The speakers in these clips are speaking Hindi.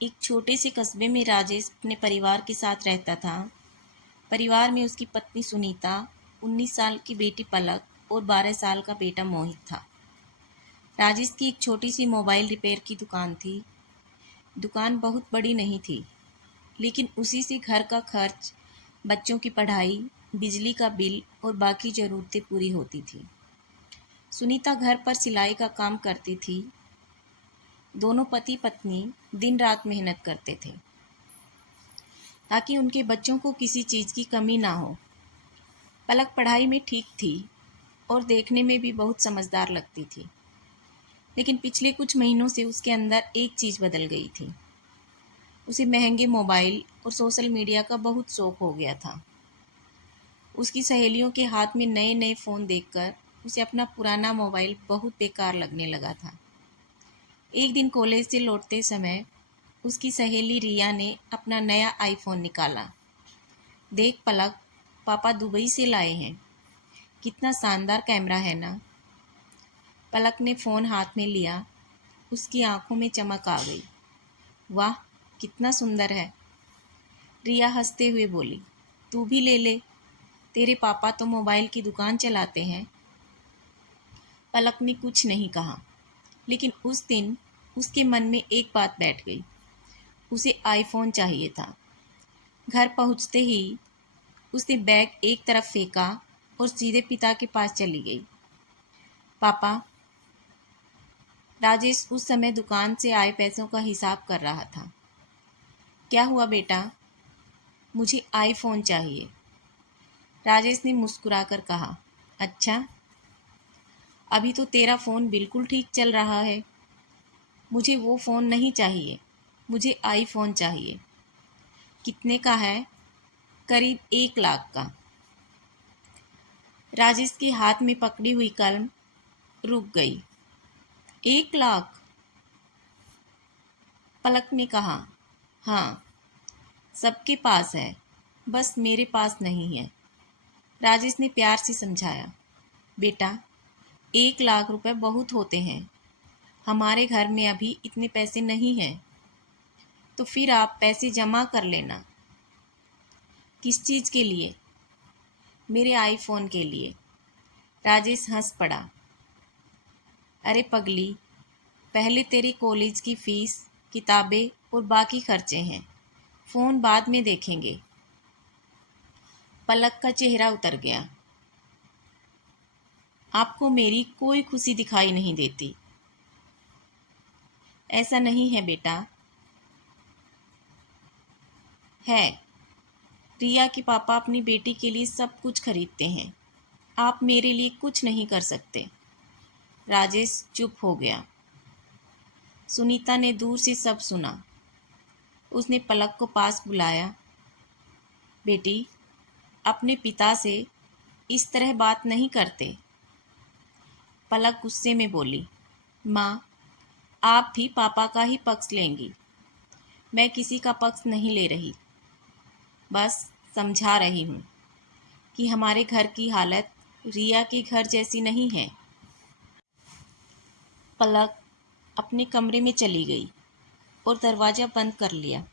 एक छोटे से कस्बे में राजेश अपने परिवार के साथ रहता था। परिवार में उसकी पत्नी सुनीता, 19 साल की बेटी पलक और 12 साल का बेटा मोहित था। राजेश की एक छोटी सी मोबाइल रिपेयर की दुकान थी। दुकान बहुत बड़ी नहीं थी, लेकिन उसी से घर का खर्च, बच्चों की पढ़ाई, बिजली का बिल और बाकी ज़रूरतें पूरी होती थी। सुनीता घर पर सिलाई का काम करती थी। दोनों पति पत्नी दिन रात मेहनत करते थे ताकि उनके बच्चों को किसी चीज़ की कमी ना हो। पलक पढ़ाई में ठीक थी और देखने में भी बहुत समझदार लगती थी, लेकिन पिछले कुछ महीनों से उसके अंदर एक चीज़ बदल गई थी। उसे महंगे मोबाइल और सोशल मीडिया का बहुत शौक हो गया था। उसकी सहेलियों के हाथ में नए नए फ़ोन देखकर उसे अपना पुराना मोबाइल बहुत बेकार लगने लगा था। एक दिन कॉलेज से लौटते समय उसकी सहेली रिया ने अपना नया आईफोन निकाला। देख पलक, पापा दुबई से लाए हैं, कितना शानदार कैमरा है ना। पलक ने फ़ोन हाथ में लिया। उसकी आंखों में चमक आ गई। वाह, कितना सुंदर है। रिया हंसते हुए बोली, तू भी ले ले, तेरे पापा तो मोबाइल की दुकान चलाते हैं। पलक ने कुछ नहीं कहा, लेकिन उस दिन उसके मन में एक बात बैठ गई। उसे आईफोन चाहिए था। घर पहुंचते ही उसने बैग एक तरफ फेंका और सीधे पिता के पास चली गई। पापा। राजेश उस समय दुकान से आए पैसों का हिसाब कर रहा था। क्या हुआ बेटा? मुझे आईफोन चाहिए, राजेश ने मुस्कुराकर कहा। अच्छा, अभी तो तेरा फ़ोन बिल्कुल ठीक चल रहा है। मुझे वो फ़ोन नहीं चाहिए, मुझे आईफोन चाहिए। कितने का है? करीब 1 लाख का। राजेश के हाथ में पकड़ी हुई कलम रुक गई। 1 लाख? पलक ने कहा। हाँ, सबके पास है, बस मेरे पास नहीं है, राजेश ने प्यार से समझाया। बेटा, 1 लाख रुपए बहुत होते हैं। हमारे घर में अभी इतने पैसे नहीं हैं। तो फिर आप पैसे जमा कर लेना। किस चीज़ के लिए? मेरे आईफोन के लिए। राजेश हंस पड़ा। अरे पगली, पहले तेरी कॉलेज की फ़ीस, किताबें और बाकी खर्चे हैं। फ़ोन बाद में देखेंगे। पलक का चेहरा उतर गया। आपको मेरी कोई खुशी दिखाई नहीं देती। ऐसा नहीं है बेटा। है। रिया के पापा अपनी बेटी के लिए सब कुछ खरीदते हैं। आप मेरे लिए कुछ नहीं कर सकते। राजेश चुप हो गया। सुनीता ने दूर से सब सुना। उसने पलक को पास बुलाया। बेटी, अपने पिता से इस तरह बात नहीं करते। पलक गुस्से में बोली, माँ, आप भी पापा का ही पक्ष लेंगी। मैं किसी का पक्ष नहीं ले रही, बस समझा रही हूँ कि हमारे घर की हालत रिया के घर जैसी नहीं है। पलक अपने कमरे में चली गई और दरवाज़ा बंद कर लिया।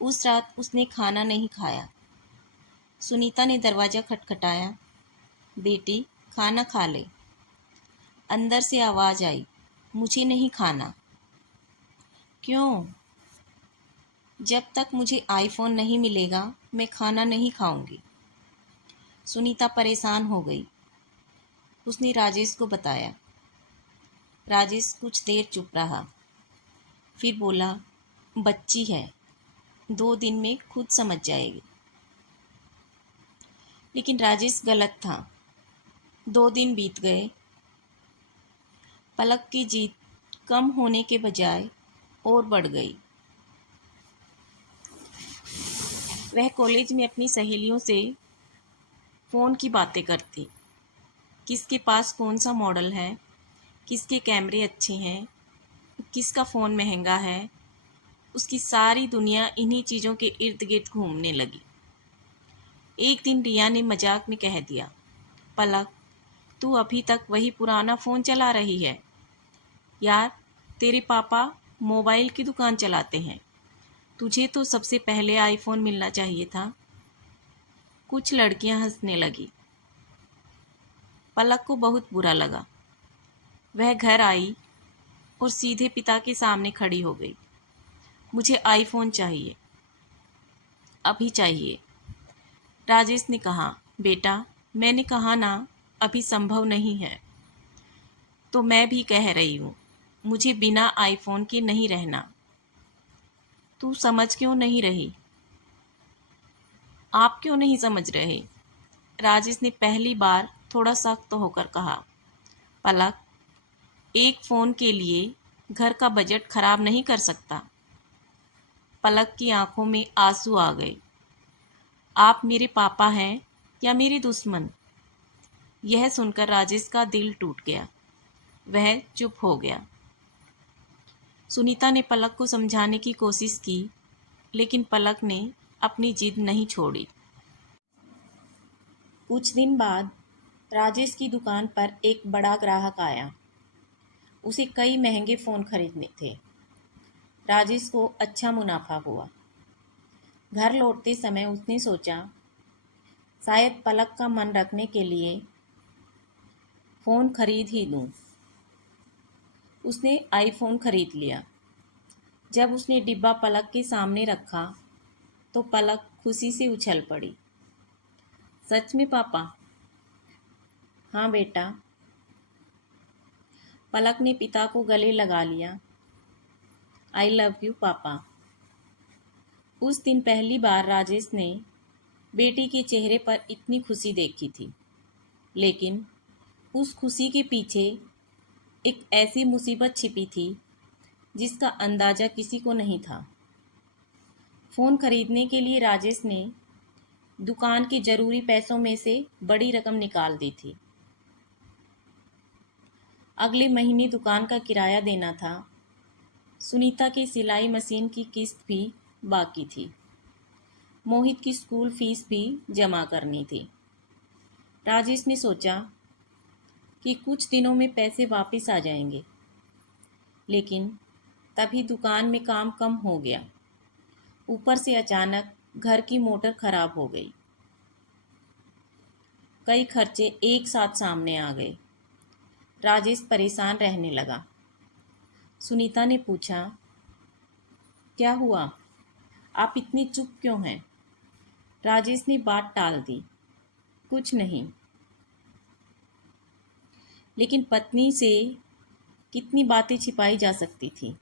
उस रात उसने खाना नहीं खाया। सुनीता ने दरवाज़ा खटखटाया। बेटी, खाना खा ले। अंदर से आवाज़ आई, मुझे नहीं खाना। क्यों? जब तक मुझे आईफोन नहीं मिलेगा मैं खाना नहीं खाऊंगी। सुनीता परेशान हो गई। उसने राजेश को बताया। राजेश कुछ देर चुप रहा, फिर बोला, बच्ची है, 2 दिन में खुद समझ जाएगी। लेकिन राजेश गलत था। 2 दिन बीत गए। पलक की जीत कम होने के बजाय और बढ़ गई। वह कॉलेज में अपनी सहेलियों से फ़ोन की बातें करती। किसके पास कौन सा मॉडल है, किसके कैमरे अच्छे हैं, किसका फ़ोन महंगा है। उसकी सारी दुनिया इन्हीं चीज़ों के इर्द गिर्द घूमने लगी। एक दिन रिया ने मजाक में कह दिया, पलक, तू अभी तक वही पुराना फ़ोन चला रही है। यार, तेरे पापा मोबाइल की दुकान चलाते हैं। तुझे तो सबसे पहले आईफोन मिलना चाहिए था। कुछ लड़कियां हंसने लगी। पलक को बहुत बुरा लगा। वह घर आई और सीधे पिता के सामने खड़ी हो गई। मुझे आईफोन चाहिए, अभी चाहिए। राजेश ने कहा, बेटा, मैंने कहा ना, अभी संभव नहीं है। तो मैं भी कह रही हूँ, मुझे बिना आईफोन के नहीं रहना। तू समझ क्यों नहीं रही? आप क्यों नहीं समझ रहे? राजेश ने पहली बार थोड़ा सख्त होकर कहा। पलक, एक फ़ोन के लिए घर का बजट खराब नहीं कर सकता। पलक की आंखों में आंसू आ गए। आप मेरे पापा हैं या मेरे दुश्मन? यह सुनकर राजेश का दिल टूट गया। वह चुप हो गया। सुनीता ने पलक को समझाने की कोशिश की, लेकिन पलक ने अपनी जिद नहीं छोड़ी। कुछ दिन बाद राजेश की दुकान पर एक बड़ा ग्राहक आया। उसे कई महंगे फ़ोन खरीदने थे। राजेश को अच्छा मुनाफा हुआ। घर लौटते समय उसने सोचा, शायद पलक का मन रखने के लिए फ़ोन खरीद ही लूँ। उसने आईफोन खरीद लिया। जब उसने डिब्बा पलक के सामने रखा तो पलक खुशी से उछल पड़ी। सच में पापा? हाँ बेटा। पलक ने पिता को गले लगा लिया। आई लव यू पापा। उस दिन पहली बार राजेश ने बेटी के चेहरे पर इतनी खुशी देखी थी, लेकिन उस खुशी के पीछे एक ऐसी मुसीबत छिपी थी जिसका अंदाज़ा किसी को नहीं था। फ़ोन खरीदने के लिए राजेश ने दुकान के ज़रूरी पैसों में से बड़ी रकम निकाल दी थी। अगले महीने दुकान का किराया देना था। सुनीता की सिलाई मशीन की किस्त भी बाकी थी। मोहित की स्कूल फीस भी जमा करनी थी। राजेश ने सोचा कि कुछ दिनों में पैसे वापस आ जाएंगे, लेकिन तभी दुकान में काम कम हो गया। ऊपर से अचानक घर की मोटर खराब हो गई। कई खर्चे एक साथ सामने आ गए। राजेश परेशान रहने लगा। सुनीता ने पूछा, क्या हुआ? आप इतनी चुप क्यों हैं? राजेश ने बात टाल दी, कुछ नहीं। लेकिन पत्नी से कितनी बातें छिपाई जा सकती थी।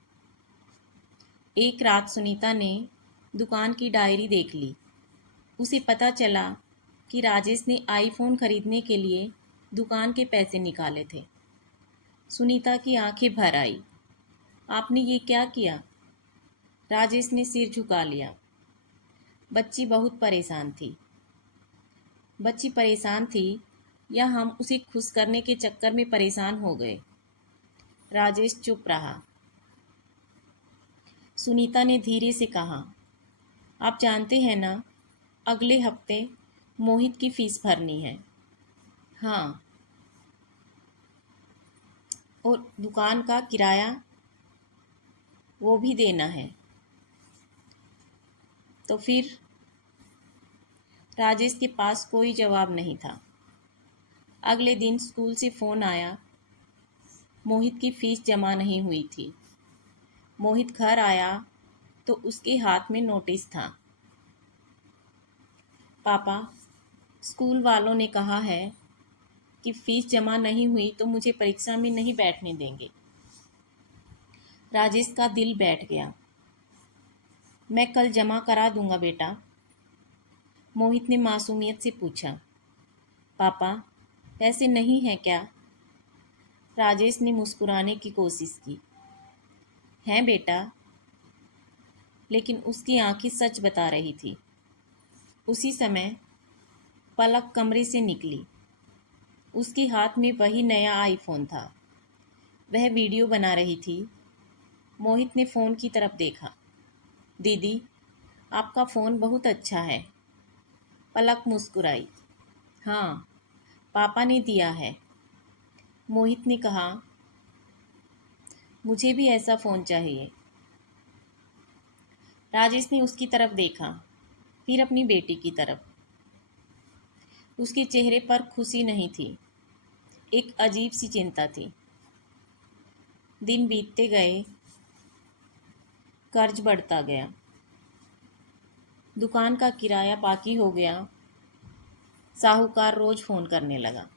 एक रात सुनीता ने दुकान की डायरी देख ली। उसे पता चला कि राजेश ने आईफोन खरीदने के लिए दुकान के पैसे निकाले थे। सुनीता की आंखें भर आई। आपने ये क्या किया? राजेश ने सिर झुका लिया। बच्ची बहुत परेशान थी। बच्ची परेशान थी या हम उसे खुश करने के चक्कर में परेशान हो गए? राजेश चुप रहा। सुनीता ने धीरे से कहा, आप जानते हैं ना, अगले हफ्ते मोहित की फीस भरनी है। हाँ, और दुकान का किराया वो भी देना है। तो फिर? राजेश के पास कोई जवाब नहीं था। अगले दिन स्कूल से फ़ोन आया। मोहित की फ़ीस जमा नहीं हुई थी। मोहित घर आया तो उसके हाथ में नोटिस था। पापा, स्कूल वालों ने कहा है कि फ़ीस जमा नहीं हुई तो मुझे परीक्षा में नहीं बैठने देंगे। राजेश का दिल बैठ गया। मैं कल जमा करा दूंगा बेटा। मोहित ने मासूमियत से पूछा। पापा, पैसे नहीं हैं क्या? राजेश ने मुस्कुराने की कोशिश की। हैं बेटा, लेकिन उसकी आंखें सच बता रही थी। उसी समय पलक कमरे से निकली। उसके हाथ में वही नया आईफोन था। वह वीडियो बना रही थी। मोहित ने फ़ोन की तरफ देखा। दीदी, आपका फ़ोन बहुत अच्छा है। पलक मुस्कुराई। हाँ, पापा ने दिया है। मोहित ने कहा, मुझे भी ऐसा फ़ोन चाहिए। राजेश ने उसकी तरफ देखा, फिर अपनी बेटी की तरफ। उसके चेहरे पर खुशी नहीं थी, एक अजीब सी चिंता थी। दिन बीतते गए, कर्ज बढ़ता गया, दुकान का किराया बाकी हो गया। साहूकार रोज फोन करने लगा।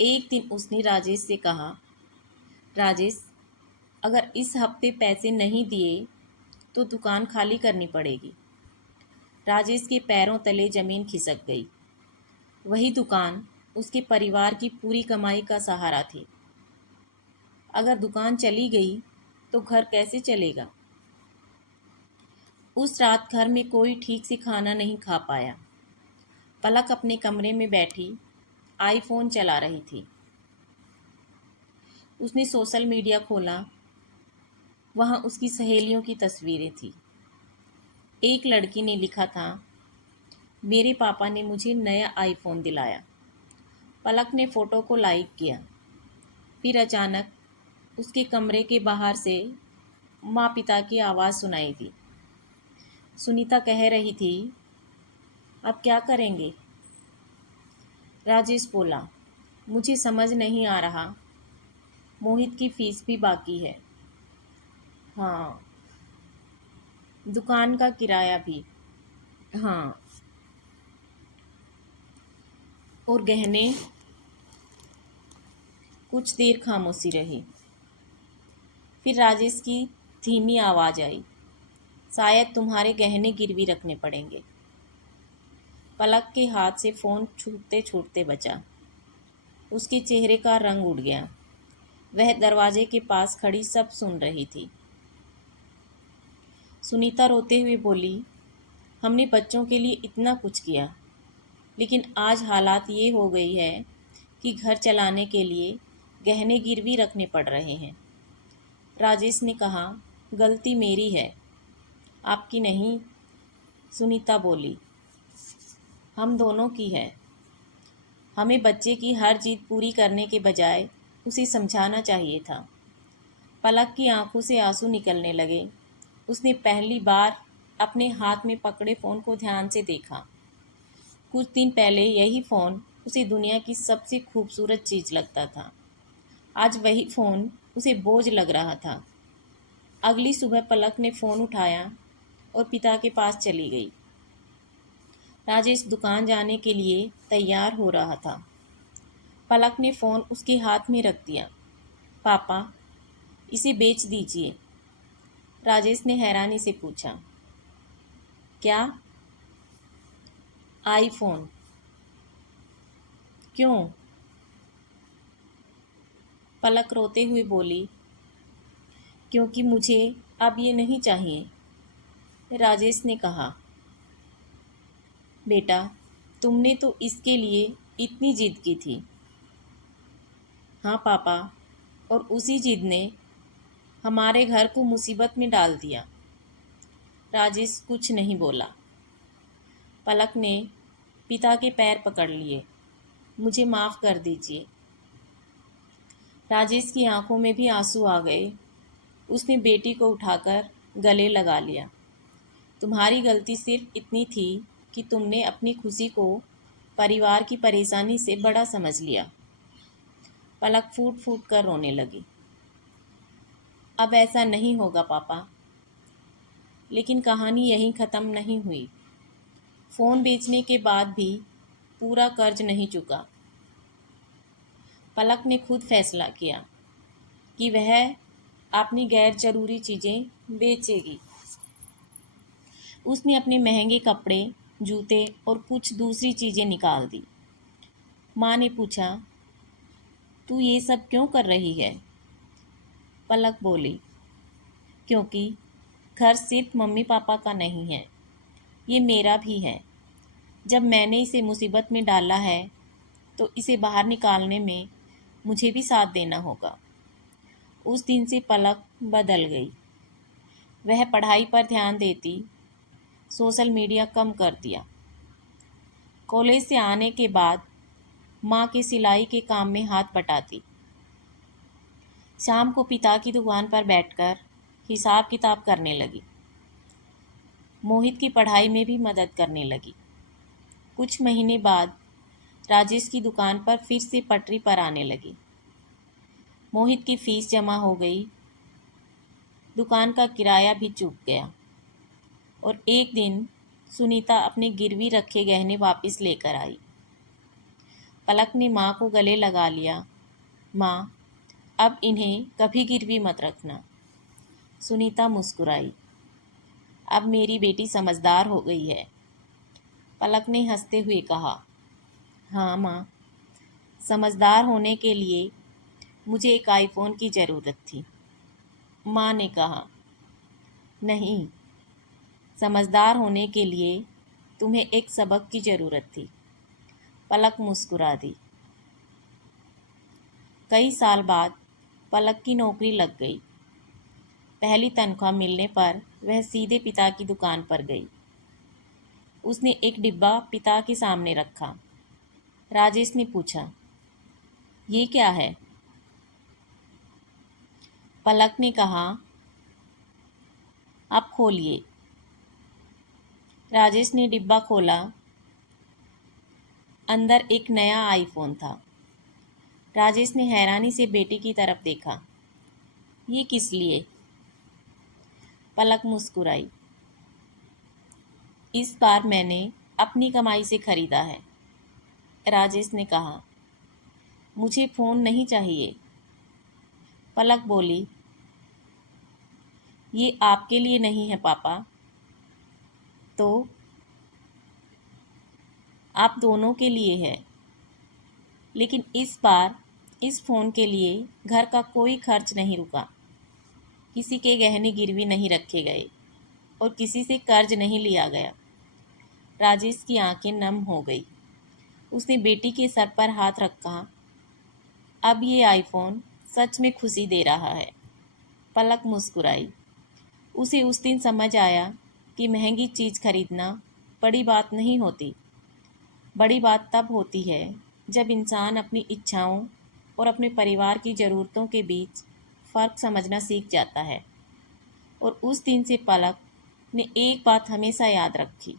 एक दिन उसने राजेश से कहा, राजेश, अगर इस हफ्ते पैसे नहीं दिए तो दुकान खाली करनी पड़ेगी। राजेश के पैरों तले जमीन खिसक गई। वही दुकान उसके परिवार की पूरी कमाई का सहारा थी। अगर दुकान चली गई तो घर कैसे चलेगा? उस रात घर में कोई ठीक से खाना नहीं खा पाया। पलक अपने कमरे में बैठी आईफोन चला रही थी। उसने सोशल मीडिया खोला, वहाँ उसकी सहेलियों की तस्वीरें थी। एक लड़की ने लिखा था, मेरे पापा ने मुझे नया आईफोन दिलाया। पलक ने फ़ोटो को लाइक किया। फिर अचानक उसके कमरे के बाहर से माँ पिता की आवाज़ सुनाई दी। सुनीता कह रही थी, अब क्या करेंगे? राजेश बोला, मुझे समझ नहीं आ रहा। मोहित की फीस भी बाकी है। हाँ, दुकान का किराया भी। हाँ, और गहने। कुछ देर खामोशी रही। फिर राजेश की धीमी आवाज़ आई, शायद तुम्हारे गहने गिरवी रखने पड़ेंगे। पलक के हाथ से फ़ोन छूटते छूटते बचा। उसके चेहरे का रंग उड़ गया। वह दरवाजे के पास खड़ी सब सुन रही थी। सुनीता रोते हुए बोली, हमने बच्चों के लिए इतना कुछ किया, लेकिन आज हालात ये हो गई है कि घर चलाने के लिए गहने गिरवी रखने पड़ रहे हैं। राजेश ने कहा, गलती मेरी है, आपकी नहीं। सुनीता बोली, हम दोनों की है। हमें बच्चे की हर जिद पूरी करने के बजाय उसे समझाना चाहिए था। पलक की आंखों से आंसू निकलने लगे। उसने पहली बार अपने हाथ में पकड़े फ़ोन को ध्यान से देखा। कुछ दिन पहले यही फ़ोन उसे दुनिया की सबसे खूबसूरत चीज़ लगता था। आज वही फ़ोन उसे बोझ लग रहा था। अगली सुबह पलक ने फ़ोन उठाया और पिता के पास चली गई। राजेश दुकान जाने के लिए तैयार हो रहा था। पलक ने फ़ोन उसके हाथ में रख दिया। पापा, इसे बेच दीजिए। राजेश ने हैरानी से पूछा, क्या? आईफोन? क्यों? पलक रोते हुए बोली, क्योंकि मुझे अब ये नहीं चाहिए। राजेश ने कहा, बेटा, तुमने तो इसके लिए इतनी जिद की थी। हाँ पापा, और उसी जिद ने हमारे घर को मुसीबत में डाल दिया। राजेश कुछ नहीं बोला। पलक ने पिता के पैर पकड़ लिए। मुझे माफ़ कर दीजिए। राजेश की आंखों में भी आंसू आ गए। उसने बेटी को उठाकर गले लगा लिया। तुम्हारी गलती सिर्फ इतनी थी कि तुमने अपनी खुशी को परिवार की परेशानी से बड़ा समझ लिया। पलक फूट फूट कर रोने लगी। अब ऐसा नहीं होगा पापा। लेकिन कहानी यहीं ख़त्म नहीं हुई। फ़ोन बेचने के बाद भी पूरा कर्ज नहीं चुका। पलक ने खुद फैसला किया कि वह अपनी गैर ज़रूरी चीज़ें बेचेगी। उसने अपने महंगे कपड़े, जूते और कुछ दूसरी चीज़ें निकाल दी। माँ ने पूछा, तू ये सब क्यों कर रही है? पलक बोली, क्योंकि घर सिर्फ मम्मी पापा का नहीं है, ये मेरा भी है। जब मैंने इसे मुसीबत में डाला है तो इसे बाहर निकालने में मुझे भी साथ देना होगा। उस दिन से पलक बदल गई। वह पढ़ाई पर ध्यान देती, सोशल मीडिया कम कर दिया। कॉलेज से आने के बाद माँ के सिलाई के काम में हाथ बटाती। शाम को पिता की दुकान पर बैठकर हिसाब किताब करने लगी। मोहित की पढ़ाई में भी मदद करने लगी। कुछ महीने बाद राजेश की दुकान पर फिर से पटरी पर आने लगी। मोहित की फीस जमा हो गई, दुकान का किराया भी चूक गया और एक दिन सुनीता अपने गिरवी रखे गहने वापस लेकर आई। पलक ने माँ को गले लगा लिया। माँ, अब इन्हें कभी गिरवी मत रखना। सुनीता मुस्कुराई। अब मेरी बेटी समझदार हो गई है। पलक ने हंसते हुए कहा। हाँ माँ, समझदार होने के लिए मुझे एक आईफोन की ज़रूरत थी। माँ ने कहा। नहीं, समझदार होने के लिए तुम्हें एक सबक की ज़रूरत थी। पलक मुस्कुरा दी। कई साल बाद पलक की नौकरी लग गई। पहली तनख्वाह मिलने पर वह सीधे पिता की दुकान पर गई। उसने एक डिब्बा पिता के सामने रखा। राजेश ने पूछा, ये क्या है? पलक ने कहा, आप खोलिए। राजेश ने डिब्बा खोला। अंदर एक नया आईफोन था। राजेश ने हैरानी से बेटी की तरफ देखा। ये किस लिए? पलक मुस्कुराई। इस बार मैंने अपनी कमाई से खरीदा है। राजेश ने कहा, मुझे फ़ोन नहीं चाहिए। पलक बोली, ये आपके लिए नहीं है पापा। तो आप दोनों के लिए है। लेकिन इस बार इस फ़ोन के लिए घर का कोई खर्च नहीं रुका। किसी के गहने गिरवी नहीं रखे गए और किसी से कर्ज नहीं लिया गया। राजेश की आंखें नम हो गई। उसने बेटी के सर पर हाथ रखा। अब ये आईफोन सच में खुशी दे रहा है। पलक मुस्कुराई। उसे उस दिन समझ आया कि महंगी चीज़ खरीदना बड़ी बात नहीं होती। बड़ी बात तब होती है जब इंसान अपनी इच्छाओं और अपने परिवार की ज़रूरतों के बीच फ़र्क समझना सीख जाता है। और उस दिन से पलक ने एक बात हमेशा याद रखी।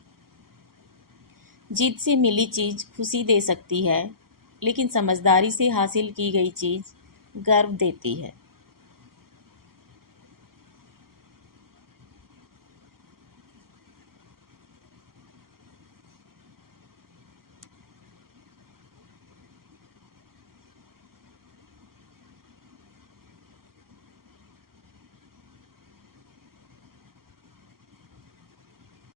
जिद से मिली चीज़ खुशी दे सकती है, लेकिन समझदारी से हासिल की गई चीज़ गर्व देती है।